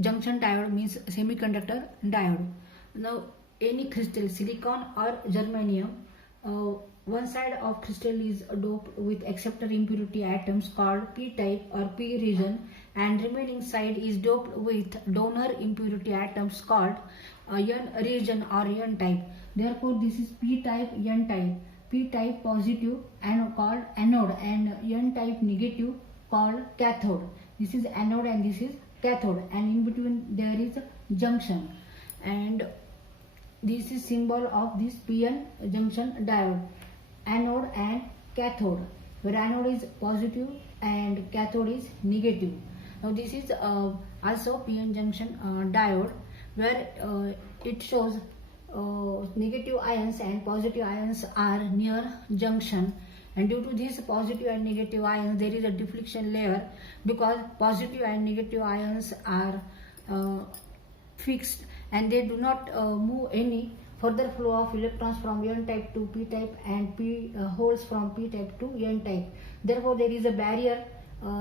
junction diode means semiconductor diode. Now any crystal, silicon or germanium, one side of crystal is doped with acceptor impurity atoms called p-type or p region, and remaining side is doped with donor impurity atoms called n region or n-type. Therefore this is p-type, n-type. P-type positive and called anode, and n-type negative called cathode. This is anode and this is cathode, and in between there is a junction, and this is symbol of this PN junction diode, anode and cathode, where anode is positive and cathode is negative. Now this is also PN junction diode, where it shows negative ions and positive ions are near junction, and due to this positive and negative ions there is a deflection layer, because positive and negative ions are fixed and they do not move any further flow of electrons from n-type to p-type and p holes from p-type to n-type. Therefore there is a barrier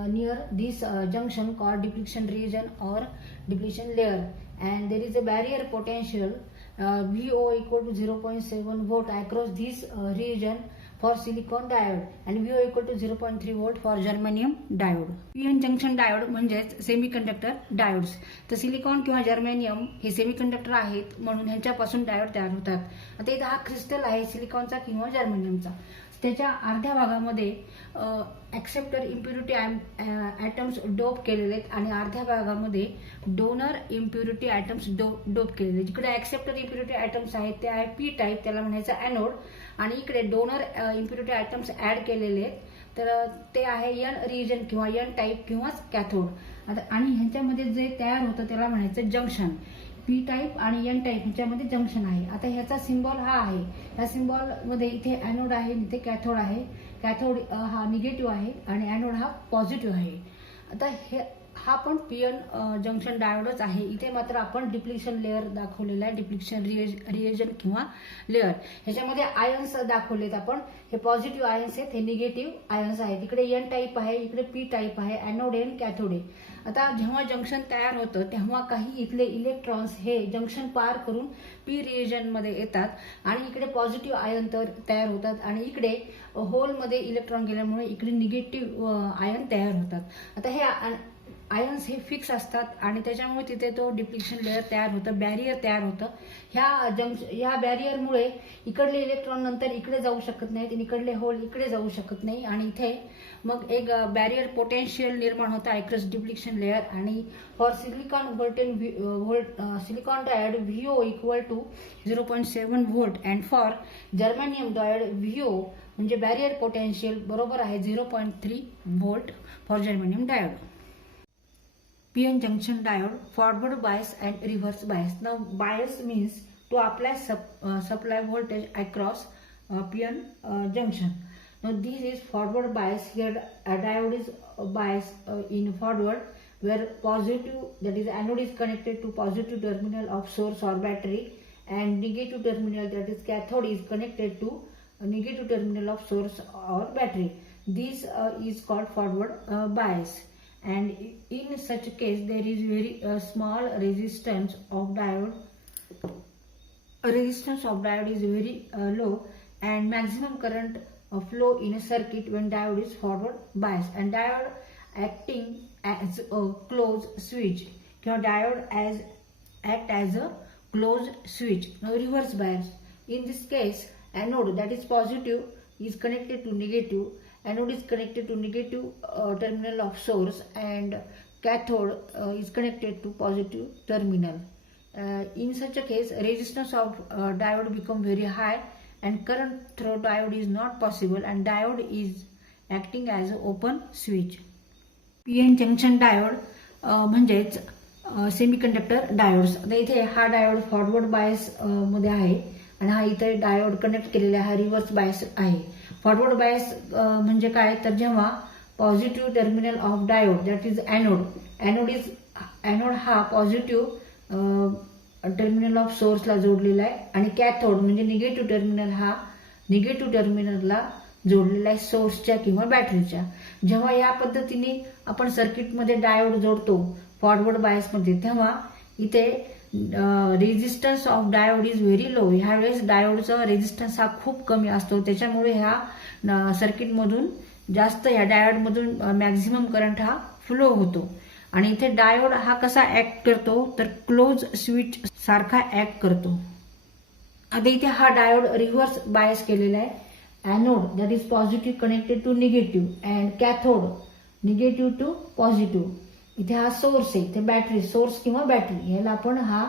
near this junction called depletion region or depletion layer, and there is a barrier potential VO equal to 0.7 volt across this region for silicon diode, and VO equal to 0.3 volt for germanium diode. PN junction diode म्हणजेच semiconductor diodes. तर silicon किंवा germanium हे semiconductor आहेत, म्हणून ह्यांच्यापासून diode तयार होतात. आता इथं हा क्रिस्टल आहे सिलिकॉनचा किंवा जर्मेनियमचा. त्याच्या अर्ध्या भागामध्ये ॲक्सेप्टर इम्प्युरिटी ॲटम्स डोप केलेले आहेत आणि अर्ध्या भागामध्ये डोनर इम्प्युरिटी ॲटम्स डोप केलेले आहेत. जिकडे ॲक्सेप्टर इम्प्युरिटी ॲटम्स आहेत ते आहे पी टाईप, त्याला म्हणायचं ॲनोड, आणि इकडे डोनर इम्प्युरिटी ॲटम्स ॲड केलेले आहेत, तर ते आहे एन रिजन किंवा एन टाईप किंवा कॅथोड. आता आणि ह्यांच्यामध्ये जे तयार होतं त्याला म्हणायचं जंक्शन. पी टाईप आणि एन टाईप ह्याच्यामध्ये जंक्शन आहे. आता ह्याचा सिम्बॉल हा आहे. या सिम्बॉल मध्ये इथे ॲनोड आहे, इथे कॅथोड आहे. कॅथोड हा निगेटिव्ह आहे आणि ॲनोड हा पॉझिटिव्ह आहे. आता हा पण पीएन जंक्शन डायोडच आहे. इथे मात्र आपण डिप्लिशन लेअर दाखवलेला आहे, डिप्लिशन रिएजन किंवा लेअर. ह्याच्यामध्ये आयन्स दाखवलेत आपण. हे पॉझिटिव्ह आयन्स आहेत, हे निगेटिव्ह आयन्स आहेत. इकडे एन टाईप आहे, इकडे पी टाईप आहे, ॲनोड एन कॅथोड आहे. आता जेव्हा जंक्शन तयार होतं तेव्हा काही इथले इलेक्ट्रॉन्स हे जंक्शन पार करून पी रिएजन मध्ये येतात आणि इकडे पॉझिटिव्ह आयन तयार होतात, आणि इकडे होलमध्ये इलेक्ट्रॉन गेल्यामुळे इकडे निगेटिव्ह आयन तयार होतात. आता हे आयन्स हे फिक्स असतात आणि त्याच्यामुळे तिथे तो डिप्लिशन लेअर तयार होतं, बॅरियर तयार होतं. ह्या बॅरियरमुळे इकडले इलेक्ट्रॉन नंतर इकडे जाऊ शकत नाहीत आणि इकडले होल इकडे जाऊ शकत नाही, आणि इथे मग एक बॅरियर पोटेन्शियल निर्माण होतं अक्रॉस डिप्लिशन लेअर. आणि for silicon diode VO equal to 0.7 volt, and for germanium diode VO म्हणजे बॅरियर पोटेन्शियल बरोबर आहे 0.3 volt for germanium diode. PN junction diode, forward bias and reverse bias. Now bias means to apply supply voltage across PN junction. Now this is forward bias. Here a diode is biased in forward, where positive, that is anode, is connected to positive terminal of source or battery, and negative terminal, that is cathode, is connected to negative terminal of source or battery. This is called forward bias. And in such a case there is very small resistance of diode. Resistance of diode is very low, and maximum current flow in a circuit when diode is forward biased, and diode acting as a closed switch. Diode act as a closed switch. Now reverse bias. In this case, anode, that is positive, is connected to negative. Anode is connected to negative terminal of source, and cathode is connected to positive terminal. In such a case, resistance of diode become very high, and current through diode is not possible, and diode is acting as an open switch. PN junction diode म्हणजेच semiconductor diodes. आता इथे हा diode forward bias मध्ये आहे, आणि हा इथे diode connect केलेला हा रिव्हर्स बायस आहे. फॉरवर्ड बायस म्हणजे काय, तर जेव्हा positive terminal of diode, that is anode हा पॉझिटिव्ह टर्मिनल ऑफ सोर्सला जोडलेला आहे, आणि कॅथोड म्हणजे निगेटिव्ह टर्मिनल हा निगेटिव्ह टर्मिनलला जोडलेला आहे सोर्सच्या किंवा बॅटरीच्या. जेव्हा या पद्धतीने आपण सर्किटमध्ये डायोड जोडतो फॉरवर्ड बायसमध्ये, तेव्हा इथे resistance of diode is very low. ह्यावेळेस डायोडचा रेजिस्टन्स हा खूप कमी असतो, त्याच्यामुळे ह्या सर्किटमधून जास्त ह्या डायोडमधून मॅक्झिमम करंट हा फ्लो होतो. आणि इथे डायोड हा कसा ऍक्ट करतो तर क्लोज स्विच सारखा ऍक्ट करतो. आता इथे हा डायोड रिव्हर्स बायस केलेला आहे. Anode that is positive connected to negative and cathode negative to positive. इथे हा सोर्स आहे, इथे बॅटरी, सोर्स किंवा बॅटरी, याला आपण हा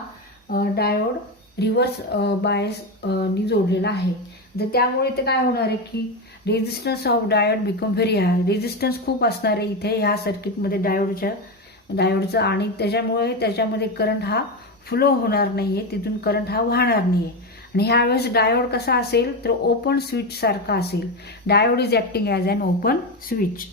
डायोड रिव्हर्स बायस नी जोडलेला आहे. तर त्यामुळे इथे काय होणार आहे की resistance of diode become very high. Resistance खूप असणार आहे इथे ह्या सर्किटमध्ये डायोडचा आणि त्याच्यामुळे त्याच्यामध्ये करंट हा फ्लो होणार नाहीये, तिथून करंट हा वाहणार नाहीये. आणि ह्यावेळेस डायोड कसा असेल तर ओपन स्विच सारखा असेल. Diode is acting as an open switch.